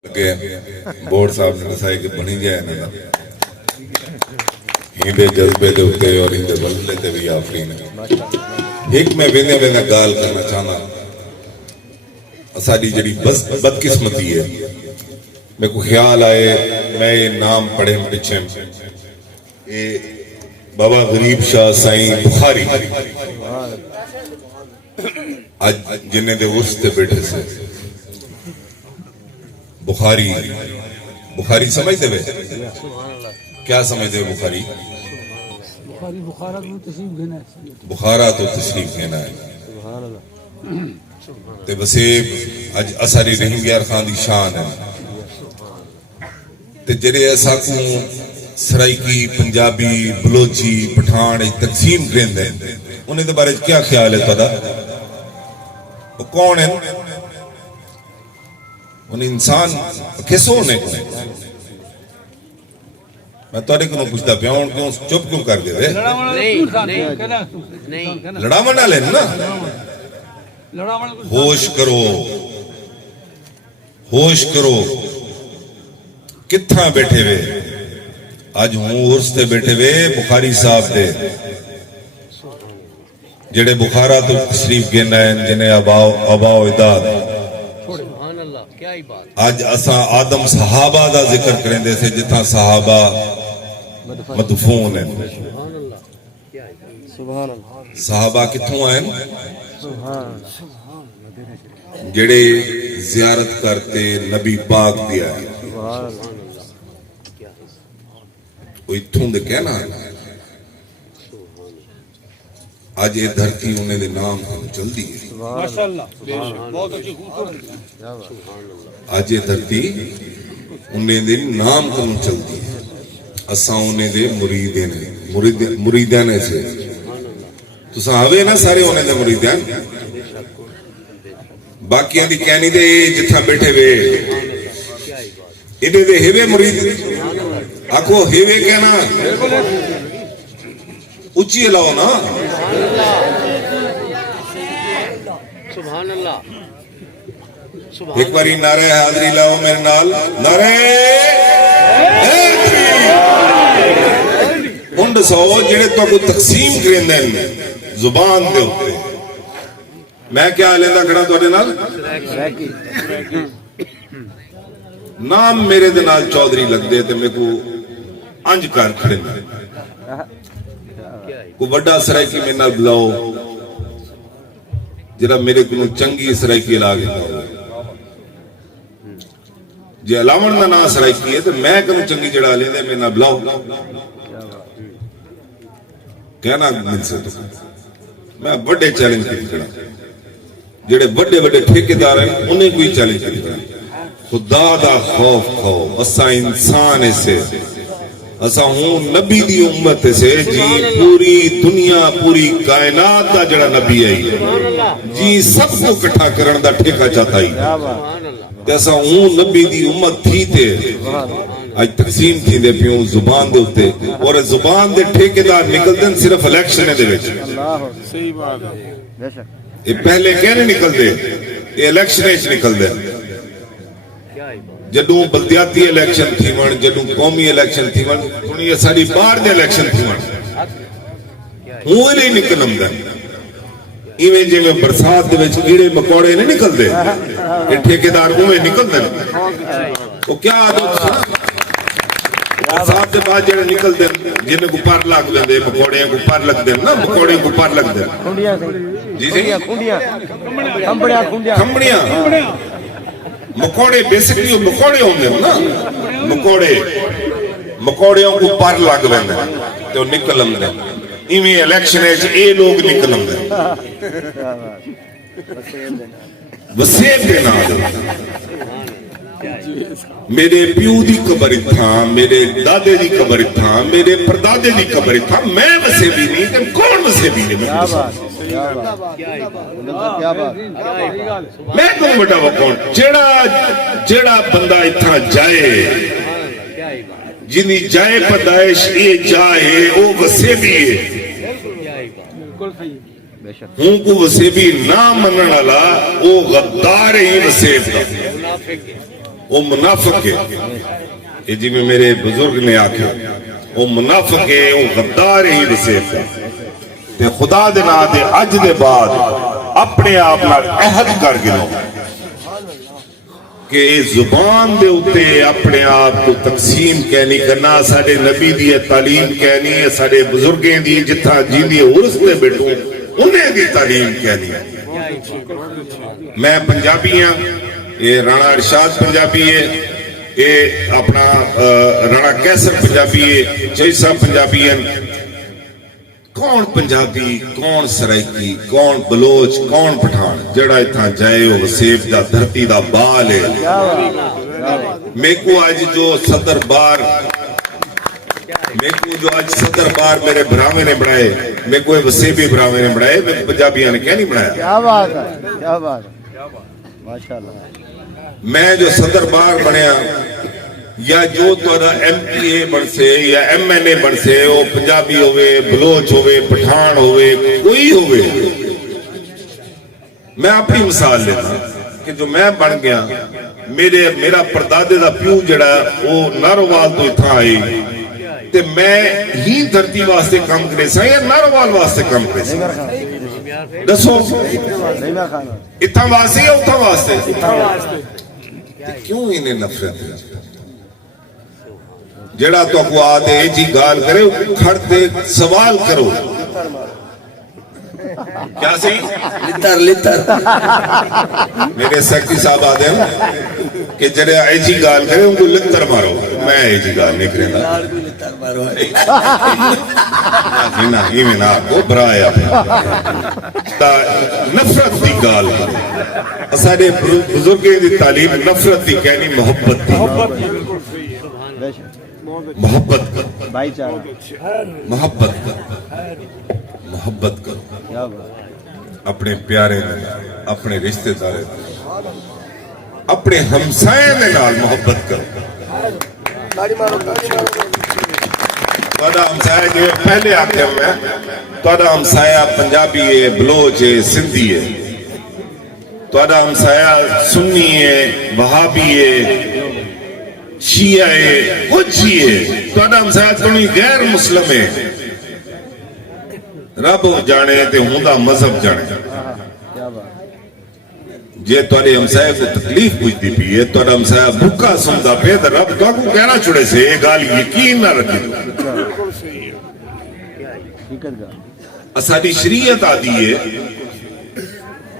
Board साहब ने दसाया कि बनी जाए ना हिंदे जज्बे दे उत्ते और हिंदे बल्ले ते भी आफरी ने एक मैं वेंदे वेंदे गाल करना चाहना साडी जड़ी बदकिस्मती है। मेरे को ख्याल आए मैं ये नाम पढ़े पीछे ये बाबा गरीब शाह साईं बुखारी आज जिन्हें दे उर्स ते बैठे से बुखारी बुखारी समझते वे क्या समझते हो बुखारी बुखारा तो तशरीफ लेना है ते वसे अज असारी रहीम यार खान दी शान है ते जेड़े असा को सराइकी पंजाबी बलोची पठान तकसीम करेंदे उन्हें दे बारे क्या ख्याल है तुहाडा वो कौन है उन इंसान किसो ने मैं तोड़े को पूछता पिया हूं क्यों चुप क्यों कर गए लड़ावन ना लेन ना होश करो कित्था बैठे वे आज हूं उर्स ते बैठे वे बुखारी साहब दे जेड़े बुखारा तो तशरीफ गेना है जिन्हें अबाओ इदाद आज असा आदम सहाबा दा जिक्र करेंदे से जिथा सहाबा मदफून है सहाबा किथों आए जेड़े जियारत करते नबी पाक दिया है कोई इथों दे कहना आज ये धरती उन्हें दे नाम चलती है आज ये धरती उन्हें दे नाम कम चलती है असा उन्हें दे मुरीदे ने से तुसा आवे ना सारे उन्हें दे मुरीदे बाकी दी कहनी दे जिथा बैठे वे इधे दे हेवे मुरीद आखो हेवे कहना उच्ची लाओ ना एक बारी नारे हाजरी लाओ मेरे नाल नारे उन सौ जेड़े तो तकसीम करेंदे जुबान दे उत्ते मैं क्या लेंदा खड़ा तुहाडे नाल नाम मेरे दे नाल चौधरी लगदे ते मेरे को अंज कर खड़े को बड़ा सराइकी मेरे नाल बुलाओ जरा मेरे को चंगी सराइकी ला के जे अलावण का ना सराइकी है तो मैं करूं चंगी जड़ा लेंदे मेरे नाल बुलाओ कहना मिल से तो मैं बड़े चैलेंज की खड़ा जेड़े बड़े बड़े ठेकेदार हैं उन्हें कोई चैलेंज की खड़ा खुदा दा खौफ खाओ असा इंसान ऐसे असा हूं नबी दी उम्मत से जी पूरी दुनिया पूरी कायनात दा जड़ा नबी है जी सबको इकट्ठा करन दा ठेका चाहता ही ते असा हूं नबी दी उम्मत थी ते आज तकसीम थी दे पियो जुबान दे उत्ते और जुबान दे ठेकेदार निकलदे सिर्फ इलेक्शन दे विच सही बात है बेशक ये पहले कहने निकलदे ये इलेक्शन विच निकलदे जदों बलदियाती इलेक्शन थी वन जदों कौमी इलेक्शन थी वन हुण ये साडी बाहर दे इलेक्शन थी वन हूं नहीं निकलंदा इवें जिवें बरसात दे विच कीड़े मकोड़े नहीं निकलदे ये ठेकेदार उवें निकलदे ओ क्या बरसात दे बाद जेड़े निकलदे जिन्हें को पर लग देंदे मकोड़े को पर लगदे ना मकोड़े को पर लगदे जी जी खंबड़ियां मकोड़े बेसिकली मकोड़े होंगे ना मकोड़ियों को पर लग वेंदे ते निकल आंदे इवें इलेक्शन विच ए लोग निकल आंदे वसेब दे नाल मेरे प्यू दी कबर इत्थां मेरे दादे दी कबर इत्थां मेरे परदादे दी कबर इत्थां मैं वसेबी नहीं ते कौन वसेबी नहीं मैं तुम बड़ा कौन जेड़ा बंदा इतना जाए जिनी जाए पैदाइश ये जाए वो वसेबी है हूं को वसेबी ना मनन वाला वो गद्दार ही वसेब दा وہ منافق ہے کہ جی میں میرے بزرگ نے آکھا وہ منافق ہے وہ غدار ہی وسیف ہے تے خدا دے نا دے اج دے بعد اپنے آپ نال عہد کر گنو کہ زبان دے اتے اپنے آپ کو تقسیم کہنی کرنا سارے نبی دی تعلیم کہنی ہے سارے بزرگیں دی جتھا جیندی عرس دے بیٹھوں انہیں دی تعلیم کہنی ہے میں پنجابی ہاں یہ رانا ارشاد پنجابی ہے یہ اپنا رانا کیسر پنجابی ہے چئی صاحب پنجابی ہیں کون پنجابی کون سرائکی کون بلوچ کون پٹھان جڑا اتنا جائے وہ وسیف دا دھرتی دا بال ہے میں کو آج جو صدر بار میرے براہمے نے بڑھائے میں کو وسیبی براہمے نے بڑھائے میں پنجابیاں نے کیا نہیں بڑھایا کیا بات ہے کیا بات ہے ماشاءاللہ میں جو صدر بار بنیا یا جو تہاڈا ایم پی اے بن سے یا ایم این اے بن سے وہ پنجابی ہوئے بلوچ ہوئے پٹھان ہوئے کوئی ہوئے میں اپنی مثال لیتا کہ جو میں بن گیا میرا پردادے دا پیو جڑا وہ ناروال تو اتھا آئی تے میں ہی دھرتی واسطے کام کرے سا یا ناروال واسطے کام کرے سا دسو اتھا واسطے یا اتھا واسطے کیوں انہیں نفرت ہے جڑا تو کو آدھے جی گال کرے کھڑتے سوال کرو کیا سی لتر میرے سیکٹری صاحب آدھے ہیں کہ جڑے اے جی گال کرے ان کو لتر مارو میں اے جی گال نہیں کرے گا ہی میں نا کو برائے اپنا نفرت دی گال سارے بزرگیں دی تعلیم نفرت دی کہنی محبت دی محبت کر بھائی چارہ محبت کر محبت کرو اپنے پیارے اپنے رشتے دارے اپنے ہمسائے میں نال محبت کرو تہاڈا ہمسایہ جو پہلے آتے ہیں تہاڈا ہمسایہ پنجابی ہے بلوچ ہے سندھی ہے تہاڈا ہمسایہ سنی ہے وہابی ہے شیعہ ہے کچھ ہی ہے تہاڈا ہمسایہ تھوڑی غیر مسلم ہے رب جانے تے ہوندا مذہب جانے جے تہاڈے ہمسایہ کو تکلیف پوچھدی پئی ہے تہاڈا ہمسایہ بھوکا سوندا پیا تے رب تہاکوں کہنا چھڑے سے یہ گل یقین نہ رکھے اساڈی شریعت آدی ہے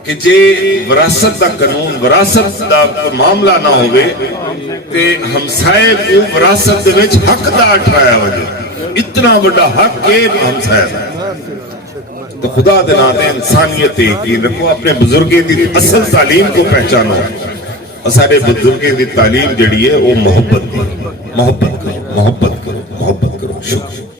کہ جے وراثت دا قانون وراثت دا معاملہ نہ ہوئے تے ہمسائے کو وراثت دے وچ حق دا ٹھرایا وجے اتنا بڑا حق ہے ہمسائے دا تو خدا دے ناتے انسانیت یقین رکھو اپنے بزرگیں دی اصل تعلیم کو پہچانو اور سارے بزرگیں دی تعلیم جڑی ہے وہ محبت دی محبت کرو